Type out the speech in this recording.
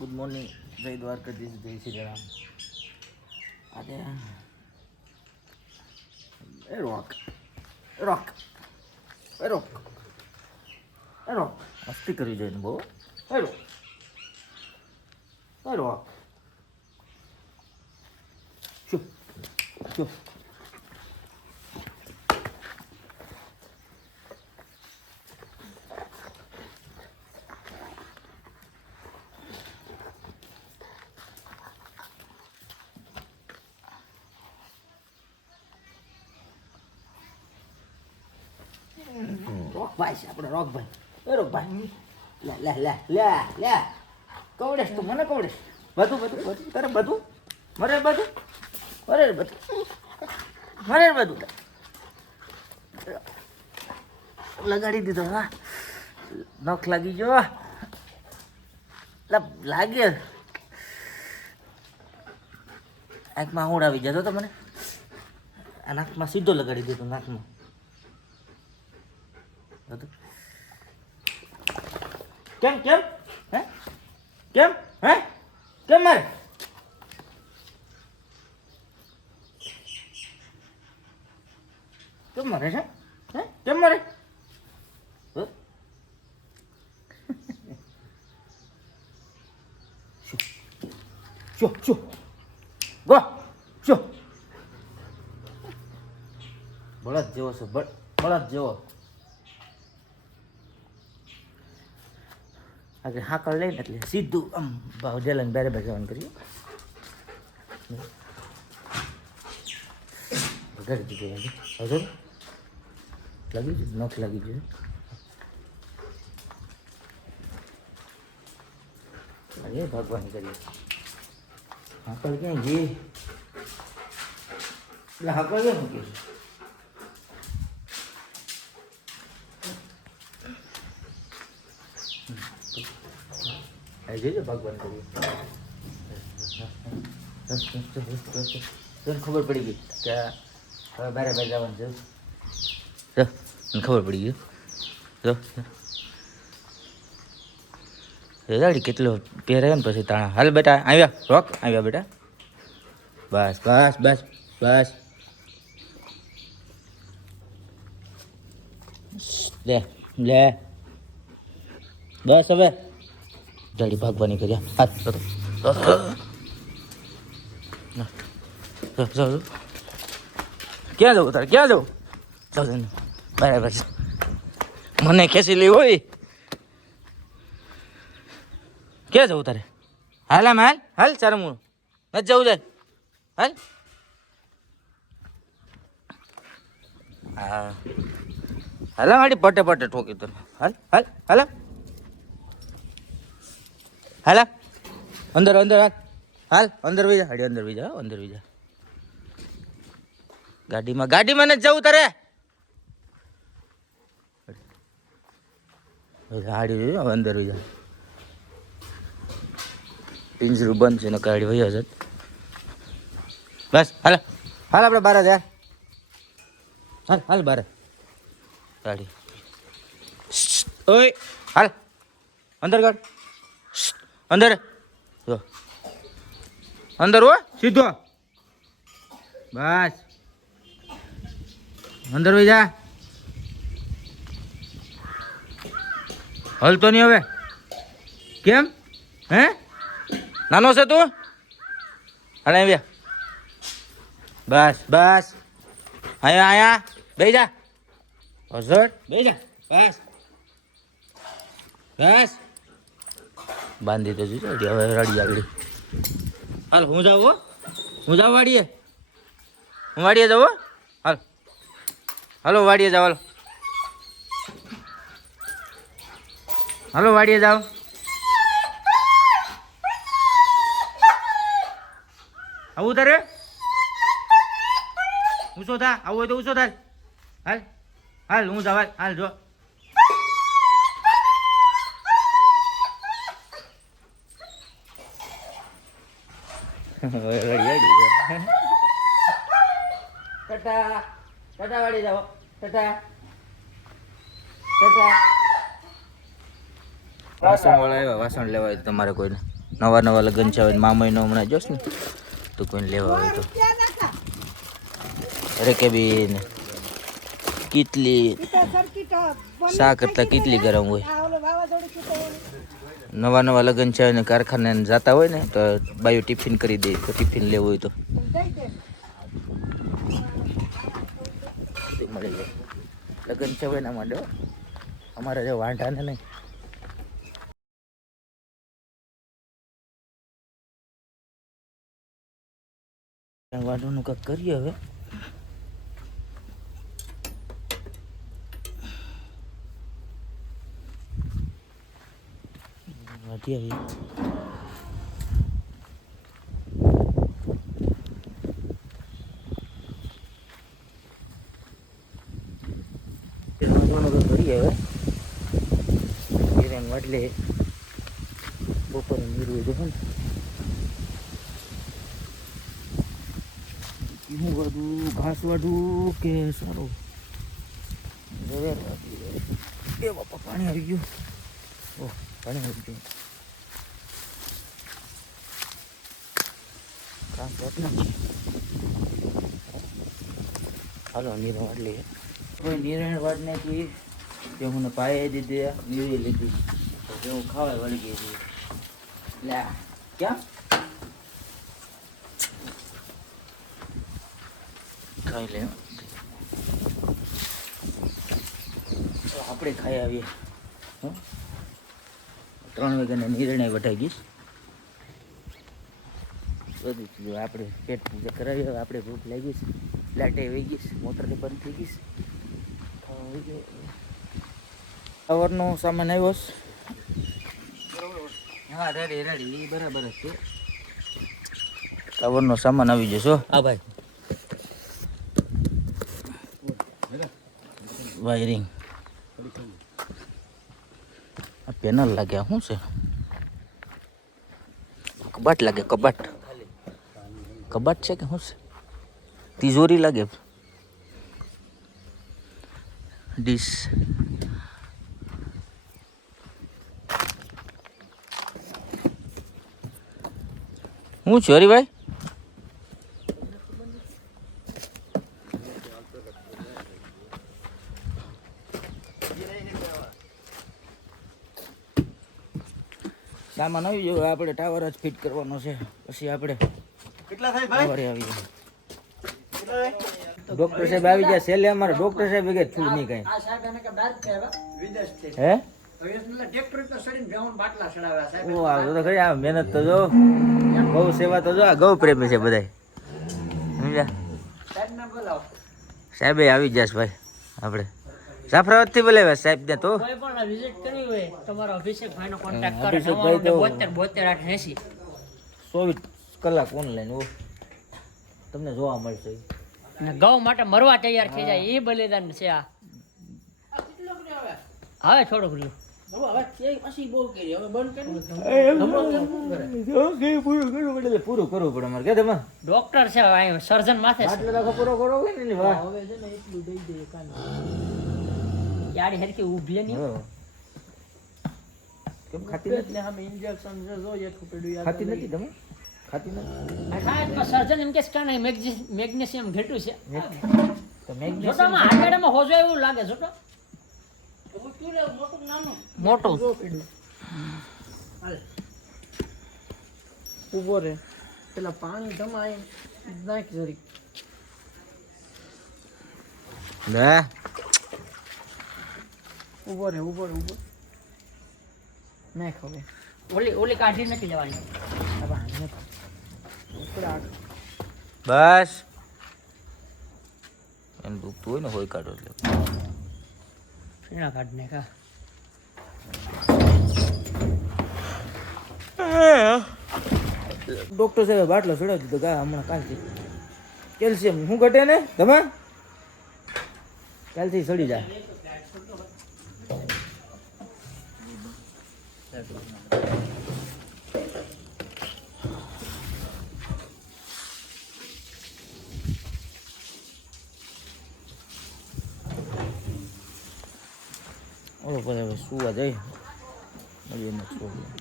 Good morning, જય દ્વારકાધીશ, જય શ્રી રામ. આજે રોક રોક રોક રોક મસ્તી કરવી જોઈએ ને બહુ. રોક રોક શું શું રોકભાઈ છે આપણે રોકભાઈ. એ રોકભાઈ લે લે લે લે લે કવડેશ તું મને કવડેશ બધું બધું બધું તારે બધું મરે બધું બધું લગાડી દીધો. હા નખ લાગી ગયો લાગે આંખમાં હોડ આવી જતો તો મને. આ નાકમાં સીધો લગાડી દીધો નાકમાં. કેમ કેમ હે કેમ હે કેમ મારે કેમ મારે છે હે કેમ મારે શું શું ગો શું બળદ જેવો છે બળદ જેવો. આગળ હાકળ લઈને એટલે સીધું આમ ભાવ જેલાને બેરે જવાનું કર્યું. વગાડી દીધું હજુ લાગી ગયું નખ લાગી ગયું. અરે ભગવાન કરીએ હાકળ ક્યાંય ગઈ એટલે હાકળ ક્યાં મૂકી જોજો ભગવાન કર્યું. ખબર પડી ગઈ કે હવે બારે બાર જવાનું છે. ખબર પડી ગયું દાડી કેટલો પહેરાયો ને પછી તાણા. હાલ બેટા આવ્યા રોક આવ્યા બેટા. બસ બસ બસ બસ લે લે બસ હવે ગાડી ભાગવાની કર્યા. હાથ ક્યાં જવું તારે ક્યાં જવું બરાબર છે. મને ખેંચી લેવી હોય ક્યાં જવું તારે. હાલ આમ હાલ હાલ ચાર મૂળ નથી જવું જાય હાલ. હા હાલ મારી પટે પટે ઠોકી તને. હાલ હાલ હાલ હાલ અંદર અંદર હાલ હાલ અંદર વી જા હાડી અંદર વી જા અંદર વી જા. ગાડીમાં નથી જવું તારે. હાડી અંદર વી જા. પિંજરું બંધ છે ને ગાડી વહી જત. બસ હાલ હાલ આપણે બાર યાર હાલ હાલ બાર ગાડી ઓય હાલ અંદર ગાડ અંદર જો અંદર હો સીધો બસ અંદર વહી જા. હલતો નહીં હવે કેમ હે નાનો છે તું. હાલ આવ્યા બસ બસ આયા આયા બેસી જા હજર બેસી જા બસ બસ બાંધી તો જોજો હવે રડી આગળ. હાલ હું જાઉં હો હું જાઉં વાડીએ હું વાડીએ જાઉં હો. હાલ હાલો વાડીએ જાઓ હાલો હાલો વાડીએ જાઓ. આવું તારે ઊંચો થા આવું હોય તો ઊંચો થાય. હાલ હાલ હું જાવ હાલ જો ટાટા ટાટા વાડી જાઓ ટાટા ટાટા. વાસણ વાળા આવ્યા વાસણ લેવાય તમારે કોઈને નવા નવા લગ્ન છે હવે મામાનો હમણાં જોશ ને તો કોઈને લેવા હોય તો અરે કે બેન કેટલી શા કરતા કેટલી ગરમ હોય નવા નવા લગ્ન છે અને કારખાને જતા હોય ને તો બાયું ટિફિન કરી દે તો ટિફિન લેવું હોય તો મળી જાય લગ્ન છે હોય એના માટે અમારે જો વાંઢા ને નહીં વાંઢવાનું કંઈક કરીએ હવે વાંઢી આવીએ કરીએ હવે વાટલે બપોરે નીરવું જો ને હું વાડું ઘાસ વાડું કે સારું એ બાપા પાણી આવી ગયું ઓહ પાણી આવી ગયું ઘાસ વાટ નાખી હાલો નીરણ વાટ લઈએ કોઈ નીરણ વાટ નાખી તે મને પાયે દીધી નીરી લીધી હું ખાવા વળી ગઈ હતી લે ક્યાં ખાઈ લે આપણે ખાઈ આવીએ 3 વાગ્યાને નિર્ણય વટાઈ ગઈશ બધું કીધું આપણે પેટ પૂજા કરાવી હવે આપણે ભૂખ લાગી છે લાટે વહી ગઈશ મોટરને બંધ થઈ ગઈશ સવારનો સામાન આવ્યો હા રેડી રેડી બરાબર જ છે સવારનો સામાન આવી જશો હા ભાઈ વાયરિંગ આ પેનલ લાગ્યા શું છે કબાટ લાગે કબાટ કબાટ છે કે શું છે તિજોરી લાગે ડીશ હું છું હરીભાઈ સામાન આવી ગયો આપણે ટાવર જ ફિટ કરવાનો છે પછી આપણે કેટલા થાય ભાઈ આવી જાય ડોક્ટર સાહેબ આવી જાય છેલ્લે અમારે ડોક્ટર સાહેબ વગર છૂટ નહીં કઈ હે મહેનત તો જો ગૌ સેવા તો જો આ ગૌ પ્રેમી છે બધા સાહેબ આવી જશે ભાઈ આપણે જાફરાબાદ થી બોલાવ્યા સાહેબ ને તો અભિષેકભાઈ તો 24 કલાક ઓનલાઈન તમને જોવા મળશે ગૌ માટે મરવા તૈયાર થઈ જાય એ બલિદાન છે આ હવે થોડુંક રહ્યું પૂરું કરવું પડે અમારે કે તમે ડોક્ટર છે સર્જન માથે પૂરો કરો યાડી હરકી ઊભી નહીં કેમ ખાતી નથી અમે ઇન્જેક્શન ખાતી નથી તમે ખાતી નથી સર્જન એમ કે મેગ્નેશિયમ ઘેટું છે તો મેગ્નેશિયમ હાડમાં હોજો એવું લાગે જોતો મોટું ઉભો રે પેલા પાણી જમાય નાખ જરી લે ઉભો રે નાખ હવે ઓલી કાઢી નથી લેવાની બસ એમ દુખતું હોય ને હોય કાઢો એટલે એના કાઢ ને કા ડોક્ટર સાહેબ બાટલો ચડાવી દીધો કા હમણાં કાલથી કેલ્શિયમ શું ઘટે ને તમે કાલથી ચડી જાય ઓલો પછી સુવા જાય મળીએ ને